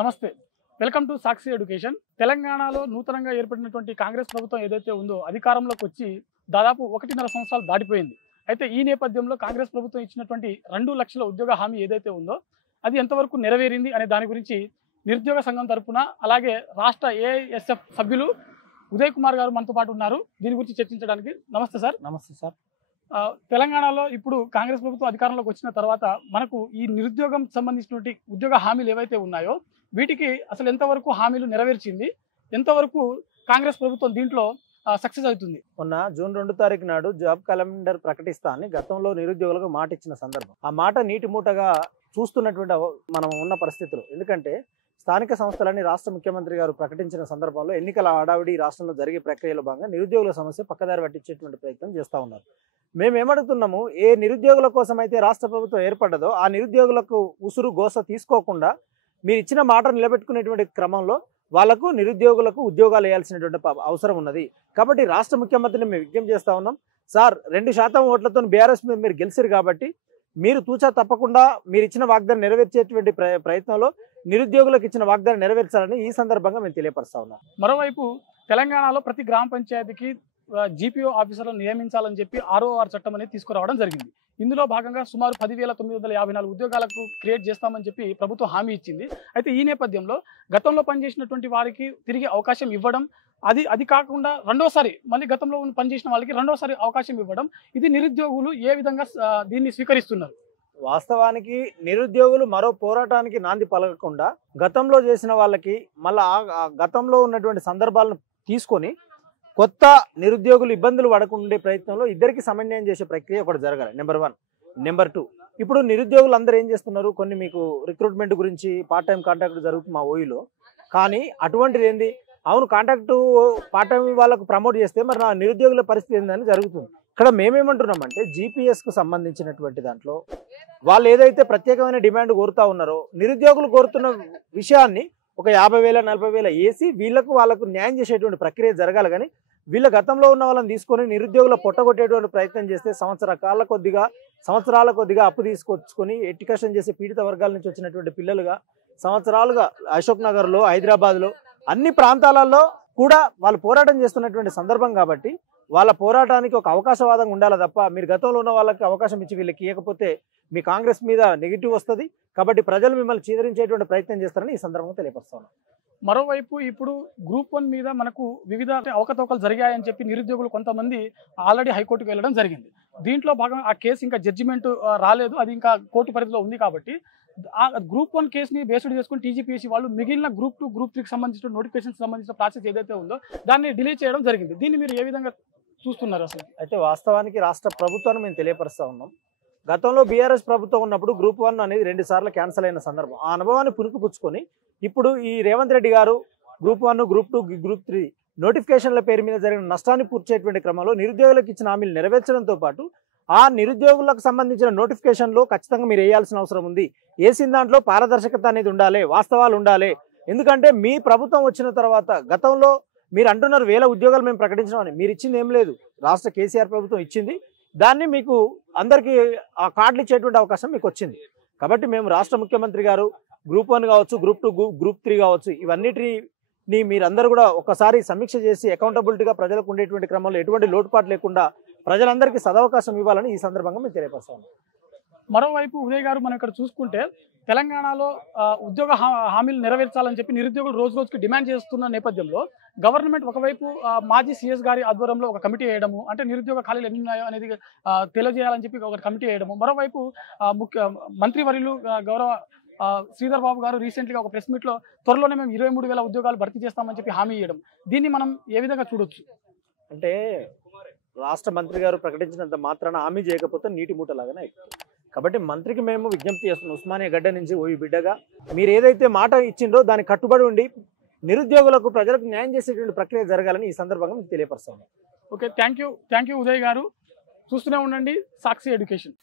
నమస్తే, welcome to Sakshi education. తెలంగాణలో నూతనంగా ఏర్పడినటువంటి కాంగ్రెస్ ప్రభుత్వం ఏదైతే ఉందో అధికారంలోకి వచ్చి దాదాపు 1.5 సంవత్సరాలు దాటిపోయింది. అయితే ఈ నేపథ్యంలో కాంగ్రెస్ ప్రభుత్వం ఇచ్చినటువంటి 2 లక్షల ఉద్యోగ హామీ ఏదైతే ఉందో అది ఎంతవరకు నెరవేరింది అనే దాని గురించి నిరుద్యోగ సంఘం తరపున అలాగే రాష్ట్ర ఏఐఎస్ఎఫ్ సభ్యులు ఉదయ్ కుమార్ గారు మనతో పాటు ఉన్నారు. దీని గురించి చర్చించడానికి నమస్తే సార్. నమస్తే సార్. తెలంగాణలో ఇప్పుడు కాంగ్రెస్ ప్రభుత్వం అధికారంలోకి వచ్చిన తర్వాత మనకు ఈ నిరుద్యోగం సంబంధించినటువంటి ఉద్యోగ హామీలు ఏవైతే ఉన్నాయో వీటికి అసలు ఎంతవరకు హామీలు నెరవేర్చింది, ఎంతవరకు కాంగ్రెస్ ప్రభుత్వం దీంట్లో సక్సెస్ అవుతుంది? మొన్న జూన్ 2 తారీఖు నాడు జాబ్ క్యాలెండర్ ప్రకటిస్తా అని గతంలో నిరుద్యోగులకు మాట ఇచ్చిన సందర్భం. ఆ మాట నీటి మూటగా చూస్తున్నటువంటి మనం ఉన్న పరిస్థితులు. ఎందుకంటే స్థానిక సంస్థలని రాష్ట్ర ముఖ్యమంత్రి గారు ప్రకటించిన సందర్భంలో ఎన్నికల హడావిడి రాష్ట్రంలో జరిగే ప్రక్రియలో భాగంగా నిరుద్యోగుల సమస్య పక్కదారి పట్టించేటువంటి ప్రయత్నం చేస్తూ ఉన్నారు. మేము ఏమడుగుతున్నాము, ఏ నిరుద్యోగుల కోసం అయితే రాష్ట్ర ప్రభుత్వం ఏర్పడ్డదో ఆ నిరుద్యోగులకు ఉసురు గోస తీసుకోకుండా మీరు ఇచ్చిన మాట నిలబెట్టుకునేటువంటి క్రమంలో వాళ్లకు నిరుద్యోగులకు ఉద్యోగాలు వేయాల్సినటువంటి అవసరం ఉన్నది. కాబట్టి రాష్ట్ర ముఖ్యమంత్రిని మేము విజ్ఞప్తి చేస్తూ ఉన్నాం. సార్, 2% ఓట్లతో బీఆర్ఎస్ మీద మీరు గెలిచారు కాబట్టి మీరు తూచా తప్పకుండా మీరు ఇచ్చిన వాగ్దానం నెరవేర్చేటువంటి ప్రయత్నంలో నిరుద్యోగులకు ఇచ్చిన వాగ్దానం నెరవేర్చాలని ఈ సందర్భంగా మేము తెలియపరుస్తా ఉన్నాం. మరోవైపు తెలంగాణలో ప్రతి గ్రామ పంచాయతీకి జీపీఓ ఆఫీసర్లను నియమించాలని చెప్పి ROR చట్టం అనేది తీసుకురావడం జరిగింది. ఇందులో భాగంగా సుమారు 10,954 ఉద్యోగాలకు క్రియేట్ చేస్తామని చెప్పి ప్రభుత్వం హామీ ఇచ్చింది. అయితే ఈ నేపథ్యంలో గతంలో పనిచేసినటువంటి వారికి తిరిగి అవకాశం ఇవ్వడం, అది కాకుండా రెండోసారి మళ్ళీ గతంలో పనిచేసిన వాళ్ళకి రెండోసారి అవకాశం ఇవ్వడం, ఇది నిరుద్యోగులు ఏ విధంగా దీన్ని స్వీకరిస్తున్నారు? వాస్తవానికి నిరుద్యోగులు మరో పోరాటానికి నాంది పలకకుండా గతంలో చేసిన వాళ్ళకి మళ్ళీ గతంలో ఉన్నటువంటి సందర్భాలను తీసుకొని కొత్త నిరుద్యోగులు ఇబ్బందులు పడకుండా ప్రయత్నంలో ఇద్దరికి సమన్వయం చేసే ప్రక్రియ ఒకటి జరగాలి. నెంబర్ 1. నెంబర్ 2, ఇప్పుడు నిరుద్యోగులు అందరూ ఏం చేస్తున్నారు, కొన్ని మీకు రిక్రూట్మెంట్ గురించి పార్ట్ టైం కాంట్రాక్ట్ జరుగుతుంది మా ఓయిలో. కానీ అటువంటిది ఏంది, అవును కాంట్రాక్టు పార్ట్ టైం వాళ్ళకు ప్రమోట్ చేస్తే మరి నా నిరుద్యోగుల పరిస్థితి ఏందని జరుగుతుంది. ఇక్కడ మేమేమంటున్నామంటే జీపీఎస్కు సంబంధించినటువంటి దాంట్లో వాళ్ళు ఏదైతే ప్రత్యేకమైన డిమాండ్ కోరుతా ఉన్నారో నిరుద్యోగులు కోరుతున్న విషయాన్ని ఒక 50,000 40,000 వేసి వాళ్ళకు న్యాయం చేసేటువంటి ప్రక్రియ జరగాలి. కానీ వీళ్ళ గతంలో ఉన్న వాళ్ళని తీసుకొని నిరుద్యోగుల పొట్టగొట్టేటువంటి ప్రయత్నం చేస్తే సంవత్సరాల కొద్దిగా అప్పు తీసుకొచ్చుకొని ఎడ్యుకేషన్ చేసే పీడిత వర్గాల నుంచి వచ్చినటువంటి పిల్లలుగా సంవత్సరాలుగా అశోక్ నగర్లో, హైదరాబాద్లో అన్ని ప్రాంతాలలో కూడా వాళ్ళు పోరాటం చేస్తున్నటువంటి సందర్భం. కాబట్టి వాళ్ళ పోరాటానికి ఒక అవకాశవాదంగా ఉండాలి తప్ప మీరు గతంలో ఉన్న వాళ్ళకి అవకాశం ఇచ్చి వీళ్ళకి ఇవ్వకపోతే మీ కాంగ్రెస్ మీద నెగిటివ్ వస్తుంది. కాబట్టి ప్రజలు మిమ్మల్ని చీదరించేటువంటి ప్రయత్నం చేస్తారని ఈ సందర్భంగా తెలియపరుస్తాను. మరోవైపు ఇప్పుడు గ్రూప్ 1 మీద మనకు వివిధ అవకతవకలు జరిగాయని చెప్పి నిరుద్యోగులు కొంతమంది ఆల్రెడీ హైకోర్టుకు వెళ్ళడం జరిగింది. దీంట్లో భాగంగా ఆ కేసు ఇంకా జడ్జిమెంట్ రాలేదు, అది ఇంకా కోర్టు పరిధిలో ఉంది. కాబట్టి ఆ గ్రూప్ 1 కేసుని బేస్డ్ చేసుకుని టీజీపీఎస్సీ వాళ్ళు మిగిలిన గ్రూప్ 2, గ్రూప్ 3కి సంబంధించిన నోటిఫికేషన్ సంబంధించిన ప్రాసెస్ ఏదైతే ఉందో దాన్ని డిలే చేయడం జరిగింది. దీన్ని మీరు ఏ విధంగా చూస్తున్నారు అసలు? అయితే వాస్తవానికి రాష్ట్ర ప్రభుత్వాన్ని మేము తెలియపరుస్తూ ఉన్నాం. గతంలో బీఆర్ఎస్ ప్రభుత్వం ఉన్నప్పుడు గ్రూప్ 1 అనేది 2 సార్లు క్యాన్సిల్ అయిన సందర్భం. ఆ అనుభవాన్ని పుణుకుపుచ్చుకొని ఇప్పుడు ఈ రేవంత్ రెడ్డి గారు గ్రూప్ 1, గ్రూప్ 2, గ్రూప్ 3 నోటిఫికేషన్ల పేరు మీద జరిగిన నష్టాన్ని పూర్చేటువంటి క్రమంలో నిరుద్యోగులకు ఇచ్చిన హామీలు నెరవేర్చడంతో పాటు ఆ నిరుద్యోగులకు సంబంధించిన నోటిఫికేషన్లో ఖచ్చితంగా మీరు వేయాల్సిన అవసరం ఉంది. వేసిన దాంట్లో పారదర్శకత అనేది ఉండాలి, వాస్తవాలు ఉండాలి. ఎందుకంటే మీ ప్రభుత్వం వచ్చిన తర్వాత గతంలో మీరు అంటున్నారు 1000 ఉద్యోగాలు మేము ప్రకటించినామని, మీరు ఇచ్చింది ఏం లేదు. రాష్ట్ర కేసీఆర్ ప్రభుత్వం ఇచ్చింది, దాన్ని మీకు అందరికీ ఆ కార్డులు ఇచ్చేటువంటి అవకాశం మీకు వచ్చింది. కాబట్టి మేము రాష్ట్ర ముఖ్యమంత్రి గారు గ్రూప్ 1 కావచ్చు, గ్రూప్ 2, గ్రూప్ 3 కావచ్చు, ఇవన్నిటిని మీరందరూ కూడా ఒకసారి సమీక్ష చేసి అకౌంటబిలిటీగా ప్రజలకు ఉండేటువంటి క్రమంలో ఎటువంటి లోటుపాటు లేకుండా ప్రజలందరికీ సదవకాశం ఇవ్వాలని ఈ సందర్భంగా మేము తెలియపరుస్తాము. మరోవైపు ఉదయ్ గారు, మనం ఇక్కడ చూసుకుంటే తెలంగాణలో ఉద్యోగ హామీలు నెరవేర్చాలని చెప్పి నిరుద్యోగులు రోజు రోజుకి డిమాండ్ చేస్తున్న నేపథ్యంలో గవర్నమెంట్ ఒకవైపు మాజీ సీఎస్ గారి ఆధ్వర్యంలో ఒక కమిటీ వేయడము, అంటే నిరుద్యోగ ఖాళీలు ఎన్ని ఉన్నాయో అనేది తెలియజేయాలని చెప్పి ఒక కమిటీ వేయడము. మరోవైపు మంత్రివర్యులు గౌరవ శ్రీధర్ బాబు గారు రీసెంట్గా ఒక ప్రెస్ మీట్లో త్వరలోనే మేము 23,000 ఉద్యోగాలు భర్తీ చేస్తామని చెప్పి హామీ ఇవ్వడం, దీన్ని మనం ఏ విధంగా చూడొచ్చు? అంటే రాష్ట్ర మంత్రి గారు ప్రకటించినంత మాత్రాన హామీ చేయకపోతే నీటి మూటలాగానే అయిపోతుంది. కాబట్టి మంత్రికి మేము విజ్ఞప్తి చేస్తున్నాం, ఉస్మానియా గడ్డ నుంచి ఓయి బిడ్డగా మీరు ఏదైతే మాట ఇచ్చిందో దానికి కట్టుబడి ఉండి నిరుద్యోగులకు ప్రజలకు న్యాయం చేసేటువంటి ప్రక్రియ జరగాలని ఈ సందర్భంగా మీకు తెలియపరుస్తాము. ఓకే, థ్యాంక్ యూ ఉదయ్ గారు. చూస్తూనే ఉండండి సాక్షి ఎడ్యుకేషన్.